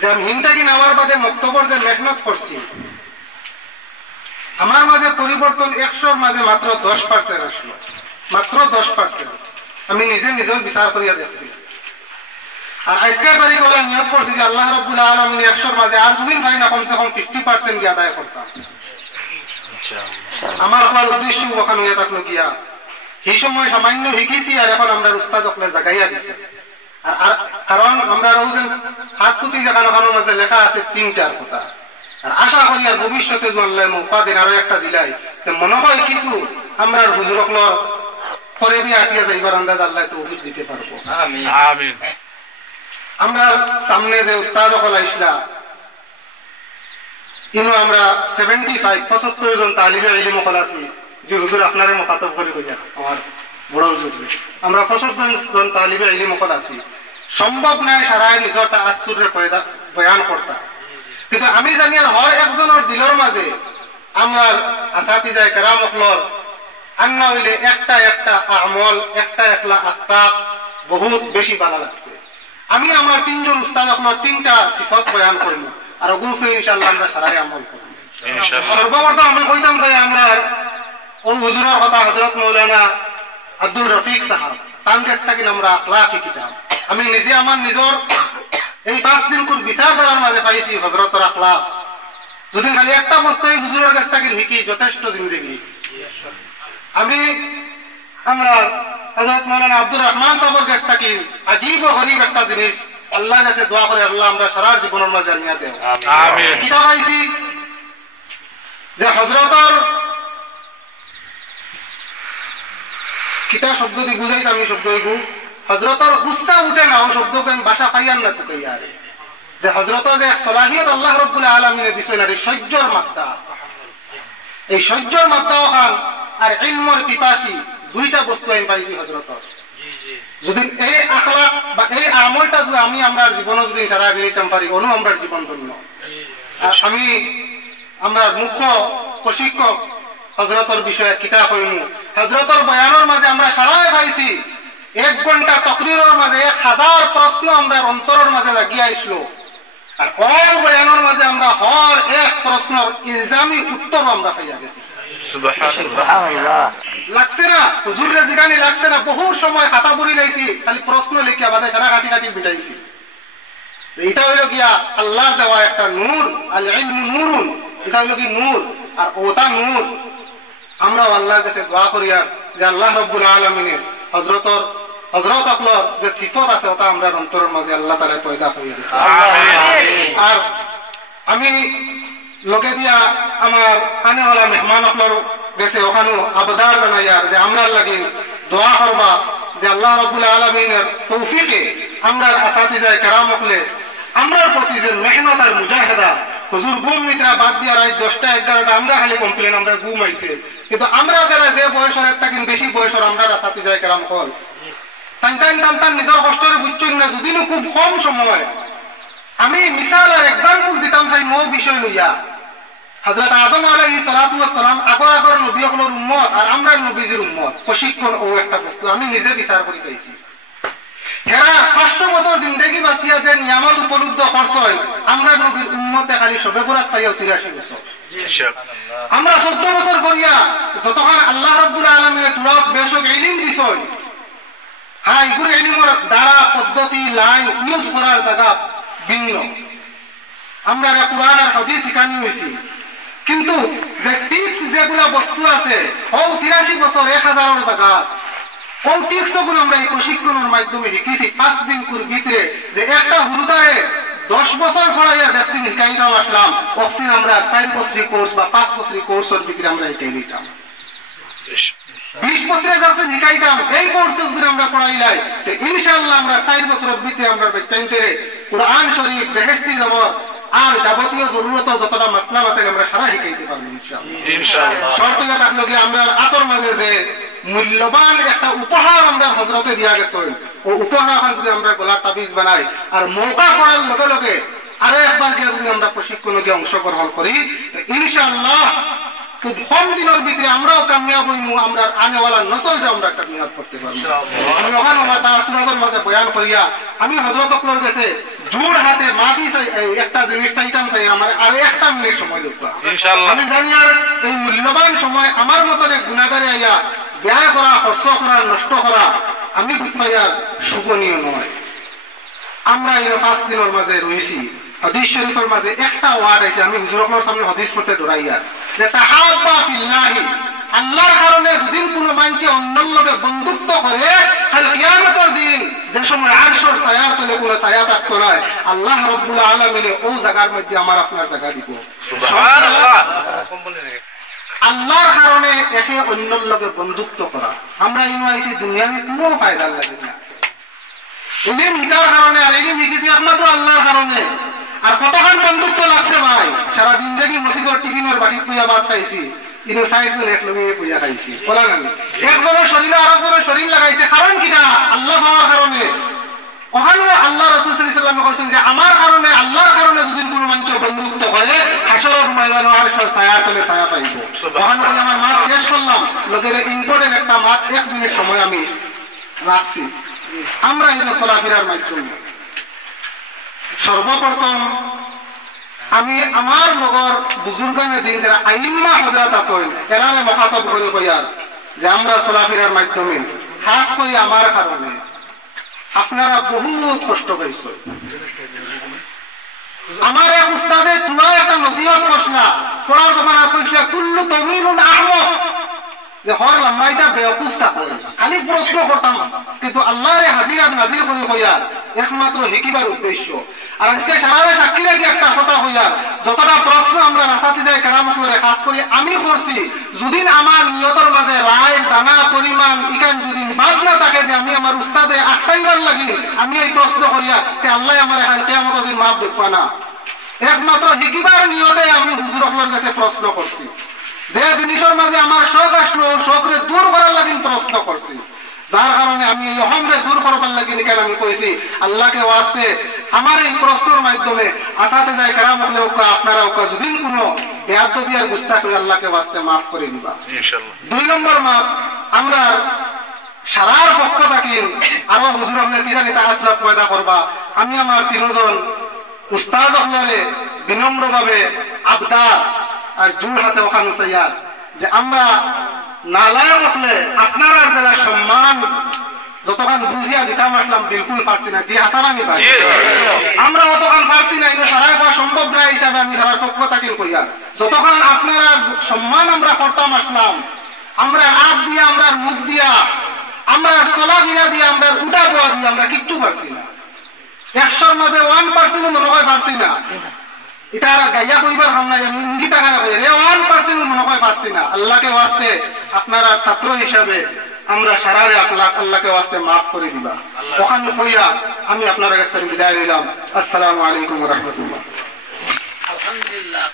যে আমি হিন্দাকি নেওয়ার বাদে বক্তব্যের যে মেহনত করছি, আমার মাঝে পরিবর্তন 100-র মাঝে মাত্র 10% আসলো, মাত্র 10%। আমি নিজে নিজের বিচার করিয়া দেখছি। আর আজকের তারিখ ওরা নিয়োগ করছি যে আল্লাহ রাব্বুল আলামিন 100-র মাঝে আর যদিন পারি না কমসে কম 50% গিয়ে আদায় করতাম। আমার আমার উদ্দেশ্য ওখানে হয়ে থাকলো গিয়া এই সময় সামান্য শিখেছি, আর এখন আমরা উস্তাদ ওখানে জাগাইয়া দিছি। আর কারণ আমরা রোজেন হাত পুঁতি জাগানোর মাঝে লেখা আছে 3টার কথা। আর আশা করি আর ভবিষ্যতে আল্লাহ মৌকা দিন আরো একটা দিলাই, মনে হয় কিছু আমরা হুজুরকল করে দিয়ে আটিয়া যাইবার আন্দাজ আল্লাহ তৌফিক দিতে পারবো। আমিন। আমরা সামনে যে উস্তাদ ওখানে আইসলা ইনো আমরা 75 জন তালিবে ইলম ওখানে আছি, যে হুজুর আপনারে মুখাতব করে কইয়া আমার বড় হুজুর আমরা 75 জন তালিবে ইলম ওখানে আছি। সম্ভব নাই সারায় নিজরটা আসুরের বয়ান করতা, কিন্তু আমি জানি আর হর একজনের দিলের মাঝে আমার আসাতিজায়ে কেরাম ওখানের আন্না হইলে একটা একটা আমল, একটা একলা আখলাক বহুত বেশি ভালো লাগছে। আমি আমার 3 জন উস্তাদ আপনার 3টা সিফত বয়ান করবো, আর ওগুলো ইনশাআল্লাহ আমরা সারাই আমল করবো ইনশাআল্লাহ। সর্বপ্রথম আমি কইতাম যে আমরা ও হুজুরের কথা হযরত মাওলানা আব্দুল রফিক সাহেব তার কাছ থেকে আমরা আখলাক শিখিতাম। আমি নিজে আমার নিজের এই 5 দিন কোন বিচার করার মাঝে পাইছি হযরতের আখলাক। যদি খালি একটা বস্তু এই হুজুরের কাছ থেকে শিখি যথেষ্ট জিন্দেগি। আমি আমরা হযরত মাওলানা আব্দুর রহমান সাহেবের কাছ থেকে আজীব ও গরীব একটা জিনিস আল্লাহর কাছে দোয়া করে আল্লাহ আমরা সারা জীবনের মাঝে নিয়ে দেও। আমিন। কিতাব পাইছি যে হযরতের কিতা শব্দ দি বুঝাইতে আমি শব্দ হইগু হযরতের গুসা উঠে না, ও শব্দকে আমি ভাষা পাইয়ান না তুকাইয়া যে হযরতের যে সলাহিয়ত আল্লাহ রাব্বুল আলামিনে দিছেন আর সহ্যর মাত্রা, এই সহ্যর মাত্রা ওখান আর ইলমের পিপাসী দুইটা বস্তু আমি পাইছি হযরতের। যদি এই আখলাক বা এই আমলটা যদি আমি আমরা জীবনে যদি সারা নিতাম পারি অনু আমরা জীবন ধন্য। আমি আমরা মুখ্য প্রশিক্ষক হযরতের বিষয়ে কিতাব হইমু, হযরতের বয়ানের মাঝে আমরা সারাই পাইছি 1 ঘন্টা তকরিরের মাঝে 1000 প্রশ্ন আমরা অন্তরের মাঝে লাগিয়ে আইসলো, আর অল বয়ানের মাঝে আমরা হর এক প্রশ্নের ইলজামি উত্তর আমরা পাইয়া গেছি। সুবহানাল্লাহ। লাগছে না হুজুরে জিগানি লাগছে না, বহু সময় খাতা পড়ি লাইছি খালি প্রশ্ন লিখে আমাদের সারা কাটি কাটি বিটাইছি। এটা হইল গিয়া আল্লাহর দেওয়া একটা নূর, আল ইলমু নূরুন, এটা হইল কি নূর, আর ওটা নূর আমরা আল্লাহর কাছে দোয়া করি আর যে আল্লাহ রাব্বুল আলামিনের হযরত আপনার যে সিফত আছে ওটা আমরা অন্তরের মাঝে আল্লাহ তাআলা পয়দা করিয়া দেন। আমিন। আর আমি লগে দিয়া আমার আনেওয়ালা মেহমান আপনার গেছে ওখানেও আবদার জানাইয়ার যে আমরা লাগি দোয়া করবা যে আল্লাহ রাব্বুল আলামিনের তৌফিকে আমরা আসাতিজায়ে কেরাম হলে আমরার প্রতি যে মেহনত আর মুজাহিদা হুজুর ঘুম নিদ্রা বাদ দিয়া রাত 10টা 11টা আমরা খালি কমপ্লেন আমরা ঘুম আইছে, কিন্তু আমরা যারা যে বয়সের একটা কিন্তু বেশি বয়সের আমরা আসাতিজায়ে কেরাম হল টান নিজের কষ্টের বুঝছেন না। যদি খুব কম সময় আমি মিসাল আর এক্সাম্পল দিতাম চাই মো বিষয় লইয়া হযরত আদম আলাইহিস সালাতু ওয়াস সালাম আগর নবী হলোর উম্মত আর আমরা নবীজির উম্মত, প্রশিক্ষণ ও একটা বস্তু আমি নিজে বিচার করে পাইছি। হেরা 500 বছর জিন্দেগি বাঁচিয়া যে নিয়ামত উপলব্ধ করছই আমরা নবীর উম্মতে খালি সবে বরাত পাইয়া 83 বছর। আমরা 14 বছর করিয়া যতক্ষণ আল্লাহ রাব্বুল আলামিন তুরাত বেশক ইলম দিছই, হ্যাঁ এগুলো ইলমের দ্বারা পদ্ধতি লাইন ইউজ করার জায়গা ভিন্ন, আমরা কোরআন আর হাদিস শিখানি হয়েছি, কিন্তু যে টিক্স যেগুলা বস্তু আছে ও 83 বছর 1000-এর জায়গা ও টিক্স গুলো আমরা এই প্রশিক্ষণের মাধ্যমে শিখেছি 5 দিন ভিতরে। যে একটা হুরুদায় 10 বছর পড়াইয়া ভ্যাকসিন শিখাইতাম আসলাম, অক্সিন আমরা 4 বছরের কোর্স বা 5 বছরের কোর্সের ভিতরে আমরা শিখাই দিতাম। 20 বছরের ভ্যাকসিন শিখাইতাম এই কোর্সেস গুলো আমরা পড়াইলাই, তো ইনশাআল্লাহ আমরা 4 বছরের ভিতরে আমরা বাচ্চাইতে কোরআন শরীফ বেহেশতি জবর আর যাবতীয় জরুরত যতটা মাসলা আছে আমরা সারা শিখাইতে পারবো ইনশাআল্লাহ। শর্তটা থাকলো কি আমরা আতর মাঝে যে মূল্যবান একটা উপহার আমরা হযরতে দিয়া গেছে, ও উপহার যদি আমরা গলার তাবিজ বানাই আর মৌকা করার লগে লগে আরো একবার গিয়ে যদি আমরা প্রশিক্ষণে গিয়ে অংশগ্রহণ করি ইনশাআল্লাহ খুব কম দিনের ভিতরে আমরাও কামিয়াব হইমু, আমরা আনেওয়ালা নসলরে আমরা কামিয়াব করতে পারবো। আমি ওখানে আমার তাসমাদের মাঝে বয়ান করিয়া আমি হযরত আকবর কাছে জোর হাতে মাফি চাই, একটা জিনিস চাইতাম, চাই আমার আর একটা মিনিট সময় দিবা ইনশাআল্লাহ। আমি জানি আর এই মূল্যবান সময় আমার মতন এক গুনাহগারে আইয়া ব্যয় করা, খরচ করা, নষ্ট করা আমি বুঝাই আর শুভনীয় নয়। আমরা এই 5 দিনের মাঝে রয়েছি, হাদিস শরীফের মাঝে একটা ওয়ার্ড আছে, আমি হুজুরের সামনে হাদিস পড়তে ডরাইয়া যে তাহাব্বা ফিল্লাহি, আল্লাহর কারণে যদি কোনো মানুষে অন্যের লগে বন্ধুত্ব করে কাল কিয়ামতের দিন যে সময় আরশের ছায়ার তলে কোনো ছায়া থাকতো না, আল্লাহ রাব্বুল আলামিন ওই জায়গার মধ্যে আমার আপনার জায়গা দিব। সুবহানাল্লাহ। আল্লাহর কারণে একে অন্যের লগে বন্ধুত্ব করা, আমরা ইনো আইছি দুনিয়াতে কোনো ফায়দা লাগে না। ইলিম শিকার কারণে আর ইলিম শিখেছি একমাত্র আল্লাহর কারণে। আর কতক্ষণ বন্ধুত্ব লাগছে ভাই, সারা জিন্দগি মসজিদের টিফিনের বাটিত পুয়া ভাত খাইছি, কিন্তু 4 জন একলগে পুয়া খাইছি, বলা না একজনের শরীরে আরেকজনের শরীর লাগাইছে, কারণ কিনা আল্লাহ পাওয়ার কারণে। ওখানে আল্লাহ রাসূল সাল্লাল্লাহু আলাইহি ওয়াসাল্লাম বলেছেন যে আমার কারণে, আল্লাহর কারণে যদি কোনো মানুষ বন্ধুত্ব করে হাসরের ময়দানে আরশের ছায়ার তলে ছায়া পাইব। ওখানে বলে আমার মাত শেষ করলাম, লোকের ইম্পর্টেন্ট একটা মাত 1 মিনিট সময় আমি রাখছি। আমরা এই চলাফেরার মাধ্যমে সর্বপ্রথম আমি আমার লগর বুজুর্গানে দিন যারা আইম্মা হযরত আছেন এরারে মুখাতব করে কইয়ার যে আমরা চলাফেরার মাধ্যমে খাস করে আমার কারণে আপনারা বহুত কষ্ট পাইছেন। আমার এক উস্তাদে চুলা একটা নসিহত করছিলা, পড়ার জমানা কইছিলা কুল্লু তমিনুন আহমক, যে হর লম্বাইটা বেওকুফ থাকে, খালি প্রশ্ন করতাম, কিন্তু আল্লাহরে হাজিরা নাজির করে হইয়ার একমাত্র হিকিবার উদ্দেশ্য। আর আজকে সারা সাক্ষী রাখি একটা কথা হইয়ার, যতটা প্রশ্ন আমরা রাস্তাতে যাই কেরাম করে কাজ করি আমি করছি, যদি আমার নিয়তের মাঝে রায় দানা পরিমাণ ইকান যদি বাদ না থাকে যে আমি আমার উস্তাদে আটকাইবার লাগি আমি এই প্রশ্ন করিয়া, তে আল্লাহ আমার কিয়ামতের দিন মাপ দেখবা না। একমাত্র হিকিবার নিয়তে আমি হুজুর আপনার কাছে প্রশ্ন করছি, যে জিনিসের মাঝে আমার শখ আসলো শখরে দূর করার লাগি প্রশ্ন করছি, যার কারণে আমি এই অহংরে দূর করবার লাগি কেন আমি কইছি আল্লাহকে ওয়াস্তে আমার এই প্রশ্নের মাধ্যমে আসাতে যায় কেরাম হলে আপনারা যদি কোনো বেয়াদবি আর গুস্তাখ করে আল্লাহকে ওয়াস্তে মাফ করে দিবা ইনশাআল্লাহ। 2 নম্বর মাপ আমরা সারার পক্ষ থাকি আরো হুজুর আপনার কিরানি তাআসসুফ পয়দা করবা। আমি আমার 3 জন উস্তাদ আপনারে বিনম্রভাবে আবদার আর জোর হাতে ওখানে চাইয়ার যে আমরা নালায়ক হলে আপনারা যারা সম্মান যতক্ষণ বুঝিয়া দিতাম আসলাম বিলকুল পারছি না, যে আসার আমি পাই আমরা অতক্ষণ পারছি না, এটা সারাই পাওয়া সম্ভব না হিসাবে আমি সারার পক্ষ থাকি কইয়া যতক্ষণ আপনারা সম্মান আমরা করতাম আসলাম, আমরা হাত দিয়া, আমরা মুখ দিয়া, আমরা চলাফেরা দিয়ে, আমরা উঠা বয়া দিয়ে আমরা কিচ্ছু পারছি না। 100-র মাঝে 1% মনে হয় পারছি না, এটা গাইয়া কইবার হাম নাই, আমি ইঙ্গিত আকারে কই 1% মনে হয় পারছি না। আল্লাহকে ওয়াস্তে আপনারা ছাত্র হিসাবে আমরা সারারে আল্লাহকে ওয়াস্তে মাফ করে দিবা। ওখানে কইয়া আমি আপনার কাছ থেকে বিদায় নিলাম। আসসালামু আলাইকুম ওয়া রাহমাতুল্লাহ। আলহামদুলিল্লাহ।